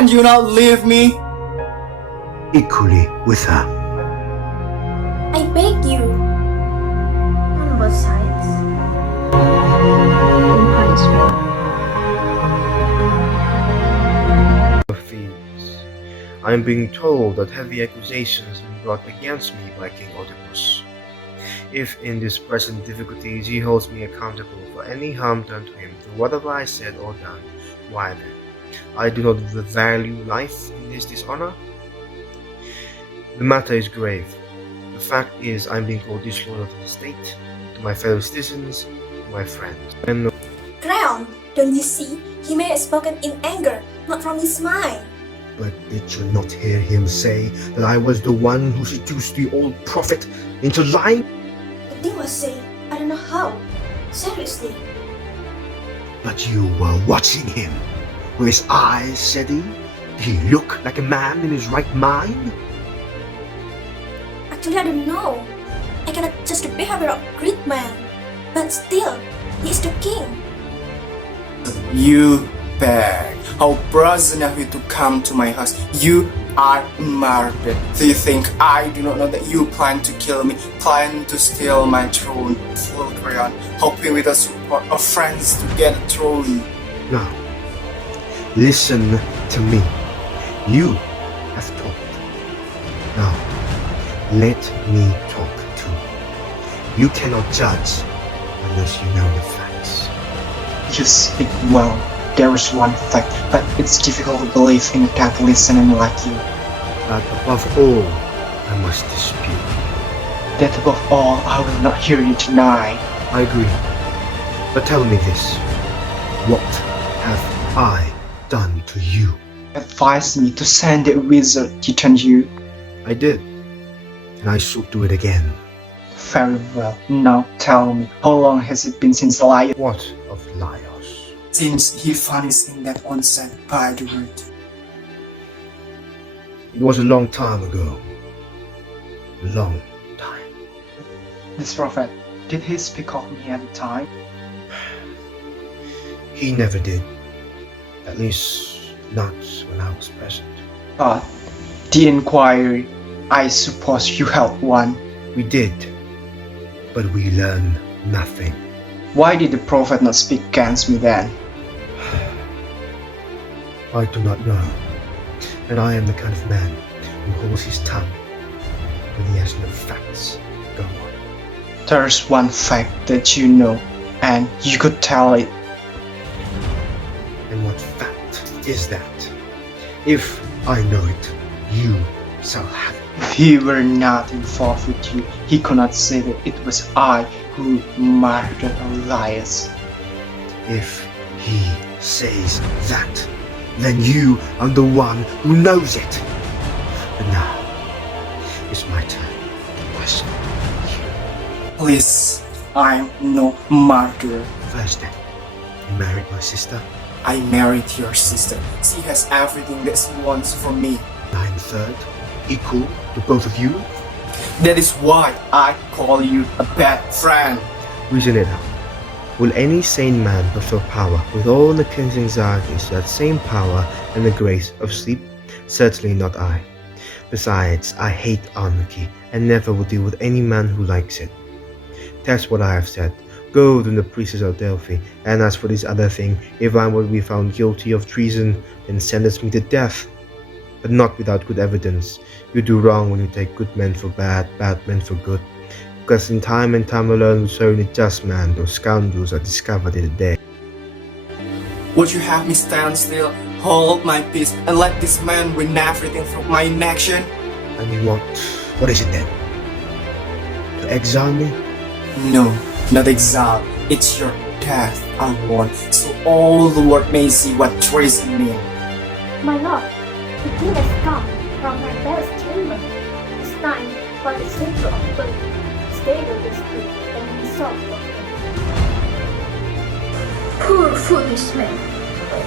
Can you not leave me? Equally with her. I beg you. On both sides. In punishment. I am being told that heavy accusations have been brought against me by King Oedipus. If in this present difficulties he holds me accountable for any harm done to him through whatever I said or done, why then, I do not value life in his dishonor? The matter is grave. The fact is I am being called disloyal to the state, to my fellow citizens, to my friends. And Creon, don't you see? He may have spoken in anger, not from his mind. But did you not hear him say that I was the one who seduced the old prophet into lying? The thing was saying, I don't know how. Seriously. But you were watching him. Were his eyes steady? Did he look like a man in his right mind? Actually, I don't know. I cannot judge the behavior of a great man. But still, he is the king. You beg. How brazen of you to come to my house. You are murdered. Do you think I do not know that you plan to kill me, plan to steal my throne? Fool Creon, hoping with the support of friends to get a throne. Now, listen to me. You have talked. Now, let me talk too. You cannot judge unless you know the facts. You speak well. There is one fact, but it's difficult to believe in a dead listener like you. But above all, I must dispute. That above all, I will not hear you deny. I agree. But tell me this. What have I done to you? Advise me to send a wizard to turn you. I did. And I should do it again. Very well. Now tell me, how long has it been since Laillia? What of Laios? Since he vanished in that onset by the word. It was a long time ago. A long time. This prophet, did he speak of me at the time? He never did. At least not when I was present. But the inquiry, I suppose you held one. We did. But we learned nothing. Why did the prophet not speak against me then? I do not know. And I am the kind of man who holds his tongue when he has no facts. Go on. There's one fact that you know, and you could tell it. And what fact is that? If I know it, you shall have it. If he were not involved with you, he could not say that it was I who murdered Elias. If he says that, then you are the one who knows it. But now, it's my turn to question you. Please, I'm no murderer. First then, you married my sister. I married your sister. She has everything that she wants from me. I am third, equal to both of you. That is why I call you a bad friend. Reason it out. Will any sane man prefer power with all the king's anxieties to that same power and the grace of sleep? Certainly not I. Besides, I hate anarchy and never will deal with any man who likes it. That's what I have said. Go to the priestess of Delphi, and as for this other thing, if I were to be found guilty of treason, then sentence me to death. But not without good evidence. You do wrong when you take good men for bad, bad men for good. Because in time and time alone will show only just man, those scoundrels are discovered in a day. Would you have me stand still, hold my peace, and let this man win everything from my inaction? And you want, what is it then? To exile me? No, not exile. It's your death I want, so all the world may see what treason means. My lord, the king has come from her best chamber. It's time for the slipper of birth. Stay with this truth and be solved for him. Poor foolish man!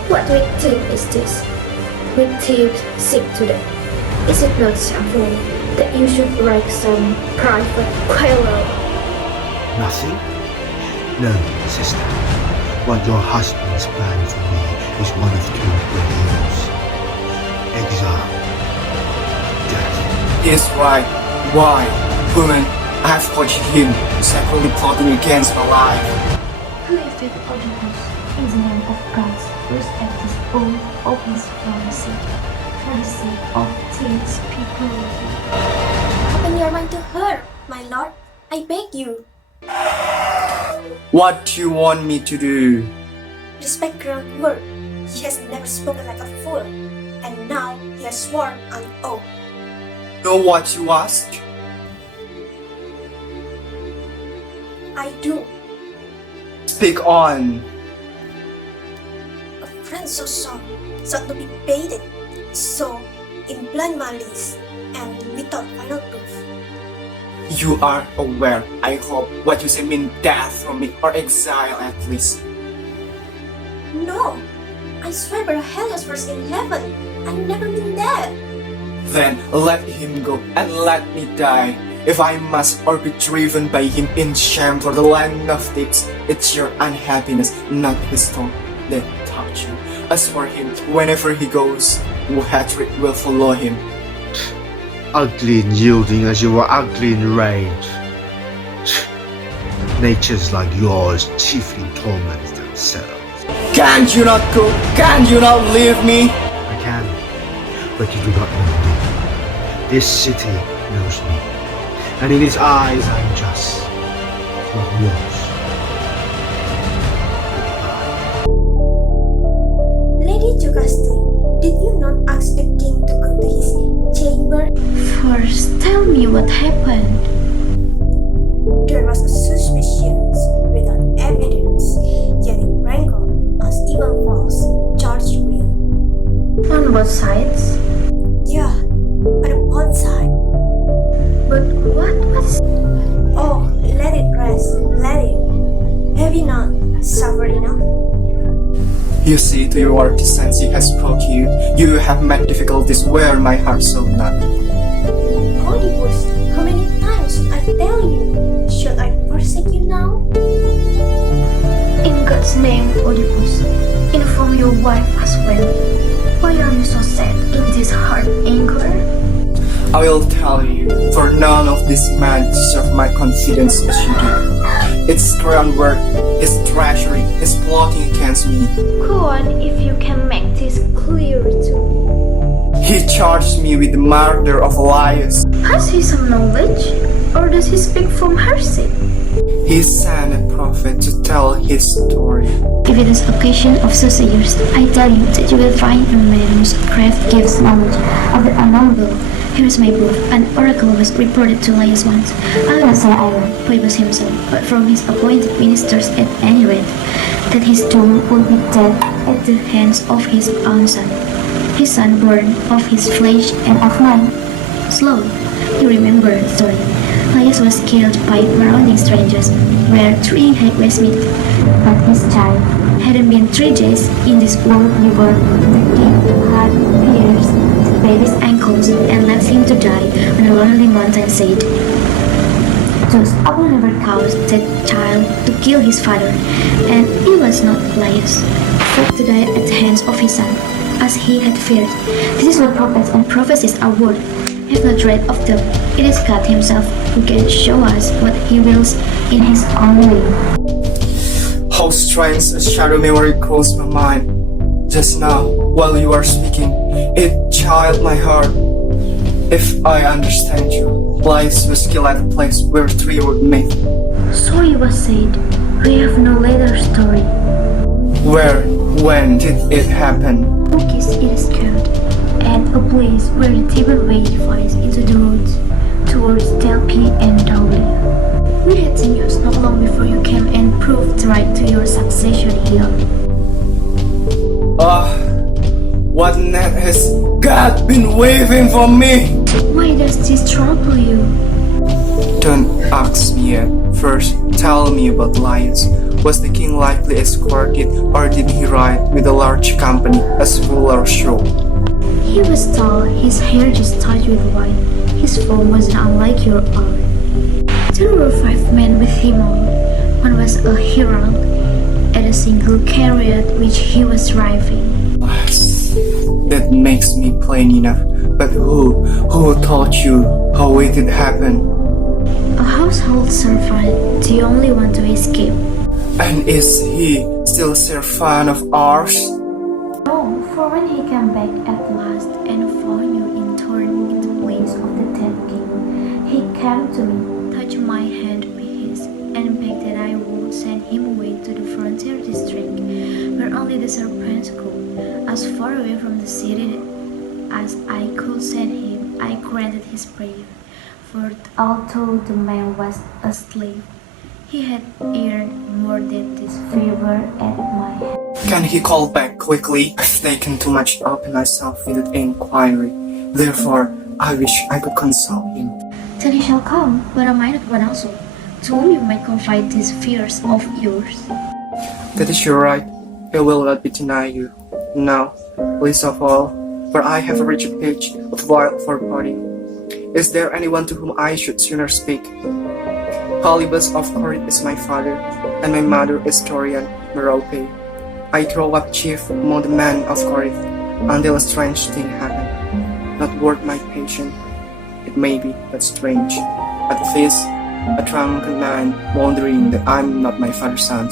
What weak tale is this? Weak tales sick to death. Is it not shameful that you should write some private quarrel? Nothing? No, sister. What your husband's plan for me is one of two great evils. exile, death. He's right. Why? Woman, I have caught him, secretly plotting against my life. Lift Oedipus in the name of gods, respect his oath of his promises, for the sake of Thebes' people. Open your mind to her, my lord. I beg you. What do you want me to do? Respect Creon's word. He has never spoken like a fool, and now he has sworn an oath. Know what you ask? I do. Speak on. A friend so strong, sought to be baited, so in blind malice and without final proof. You are aware, I hope, what you say mean death from me, or exile at least. No, I swear by Helios first in heaven, I never been dead. Then let him go and let me die. If I must or be driven by him in shame for the land of Thebes, it's your unhappiness, not his tone, that touch you. As for him, whenever he goes, hatred will follow him. Ugly and yielding as you are ugly and rage. Natures like yours chiefly torment themselves. Can't you not go? Can't you not leave me? I can, but you do not know me. This city knows me, and in its eyes I'm just, not yours. Lady Iocaste, did you not ask the king to go to his chamber? First, tell me what happened. There was a suspicion without evidence, yet it rankled as even false charged will. On both sides? Yeah, on both sides. But what was... Oh, let it rest, let it. Have you not suffered enough? You see, to your decency has broke you. You have met difficulties where my heart shall not. Oedipus, how many times I tell you? Should I forsake you now? In God's name, Oedipus, inform your wife as well. Why are you so sad in this hard anger? I will tell you, for none of these men deserve my confidence as you do. It's Creon work, his treachery, his plotting against me. Go on if you can make this clear to me. He charged me with the murder of Elias. Has he some knowledge? Or does he speak from hearsay? He sent a prophet to tell his story. If it is occasion of soothsayers, I tell you that you will find a man whose craft gives knowledge of the unknowable. Here is my proof. An oracle was reported to Laius once. I will not say either, for it was himself, but from his appointed ministers at any rate, that his tomb would be dead at the hands of his own son. His son born of his flesh and of mine. Slow, you remember the story. Laius was killed by marauding strangers, where 3 highways meet. But his child hadn't been 3 days in this world before the king had pierced the baby's ankles and left him to die on a lonely mountainside. Thus, Apollo never caused that child to kill his father, and it was not Laius, but to die at the hands of his son, as he had feared. This is what prophets and prophecies are worth. Have no dread of them. It is God himself who can show us what he wills in his own way. How strange a shadow memory crossed my mind. Just now, while you are speaking, it chilled my heart. If I understand you, Elias was killed at the place where 3 would meet. So it was said. We have no later story. Where, when did it happen? Iocaste it is called, and a place where the Tiber Way divides into the roads towards Delphi and Laillia. We had the news not long before you came and proved right to your succession here. What net has God been waving for me? Why does this trouble you? Don't ask me yet. First, tell me about Elias. Was the king likely escorted, or did he ride with a large company as ruler show? He was tall, his hair just touched with white. His form wasn't unlike your own. There were 5 men with him all. One was a herald at a single chariot which he was driving. That makes me plain enough. But who taught you how it did happen? A household servant, the only one to escape. And is he still a servant of ours? No, for when he came back at last and found you interned in the place of the dead king, he came to me, touched my hand with his, and begged that I would send him away to the frontier district, where only the serpents go. As far away from the city as I could send him, I granted his prayer. For although the man was a slave, he had earned more than this favor at my hand. Can he call back quickly? I've taken too much up myself in that inquiry. Therefore, I wish I could consult him. Then he shall come, but am I not one also, to whom you might confide these fears of yours? That is your right. I will not be denied you. Now, least of all, for I have reached a pitch of wild foreboding. Is there anyone to whom I should sooner speak? Oedipus of Corinth is my father, and my mother is Dorian Merope. I grew up chief among the men of Corinth until a strange thing happened. Not worth my patience, it may be, but strange. At the feast, a drunken man wondering that I'm not my father's son.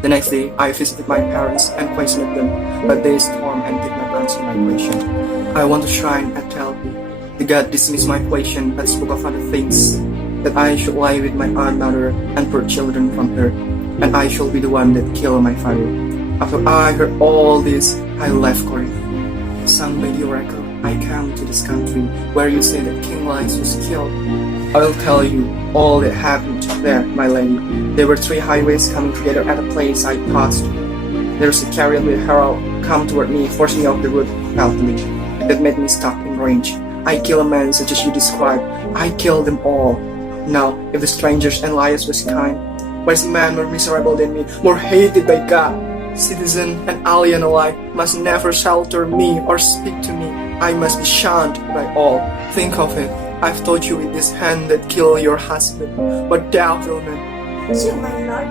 The next day, I visited my parents and questioned them, but they stormed and did not answer my question. I want to shrine and tell you. The god dismissed my question and spoke of other things, that I should lie with my aunt mother and brought children from her, and I shall be the one that killed my father. After I heard all this, I left Corinth. Sung by the oracle, I came to this country where you say that King Laillia was killed. I will tell you all that happened there, my lady. There were 3 highways coming together at a place I passed. There was a chariot with a herald come toward me, forcing me off the road healthily. That made me stop in range. I kill a man such as you described. I killed them all. Now, if the strangers and liars was kind, why is a man more miserable than me, more hated by God? Citizen and alien alike must never shelter me or speak to me. I must be shunned by all. Think of it. I've taught you with this hand that killed your husband. What devilment! You, my lord,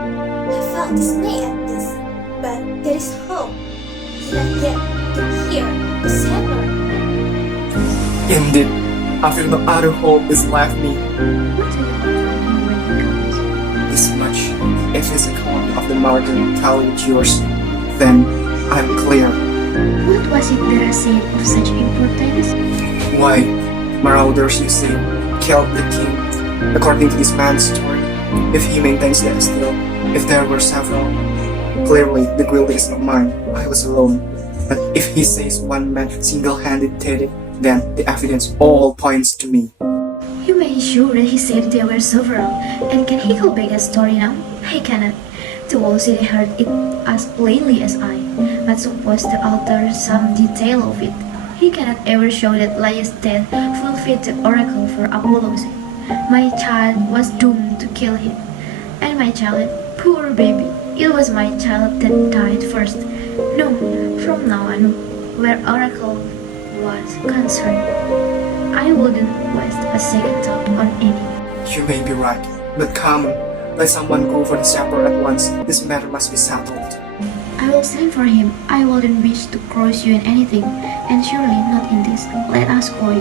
have felt dismay at this, but there is hope. Let them to hear the shepherd. Indeed, I feel no other hope is left me. What do you want from him when he comes? This much. If his account of the martyr tally with yours, then I'm clear. What was it that I said of such importance? Why, marauders, you say, killed the king, according to this man's story. If he maintains that still, if there were several, clearly the guilt is not mine. I was alone. But if he says one man single-handed did it, then the evidence all points to me. You may be sure that he said there were several, and can he call back that story now? I cannot. The whole city heard it as plainly as I, but suppose to alter some detail of it. He cannot ever show that Lailla's death fulfilled the oracle for Apollos. My child was doomed to kill him, and my child, poor baby, it was my child that died first. No, from now on, where oracle was concerned, I wouldn't waste a second thought on any. You may be right, but come, let someone go for the shepherd at once. This matter must be settled. I will send for him. I wouldn't wish to cross you in anything, and surely not in this. Let us go.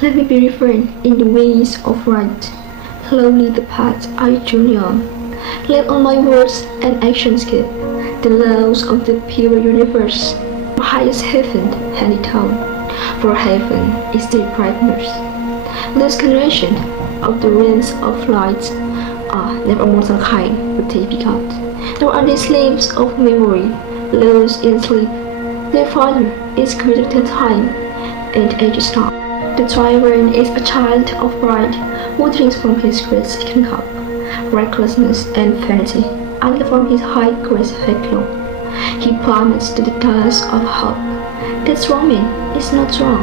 Let me be refined in the ways of right. Slowly the path I journey on. Let all my words and actions keep the laws of the pure universe. For highest heaven hand it down, for heaven is the brightness. This generation of the realms of light are never mortal kind, but they begot. Nor are they slaves of memory, lost in sleep. Their father is greater than time, and age is not. The tyrant is a child of pride, who drinks from his great second cup. Recklessness and vanity, until from his high grace headlong, he plummets to the dust of hope. That strong man is not strong,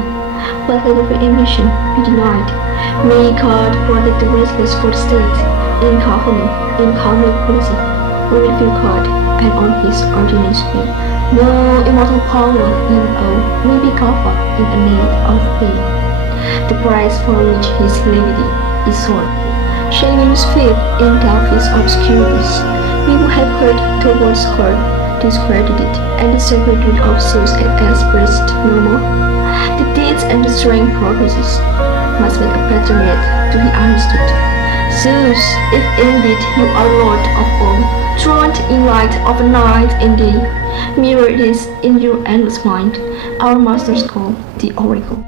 but let every ambition be denied. May God protect the restless for the state, in harmony, in calm policy, where we feel God, and on his ordinance be. No immortal power in all may be covered in a need of pain. The price for which his levity is sold. Shall we lose faith in darkest obscurities? We who have heard the words called, discredited, and the sacred deed of Zeus and expressed no more. The deeds and the strength purposes must make a better yet to be understood. Zeus, if indeed you are Lord of all, throned in light of the night and day, mirror this in your endless mind, our master's call, the oracle.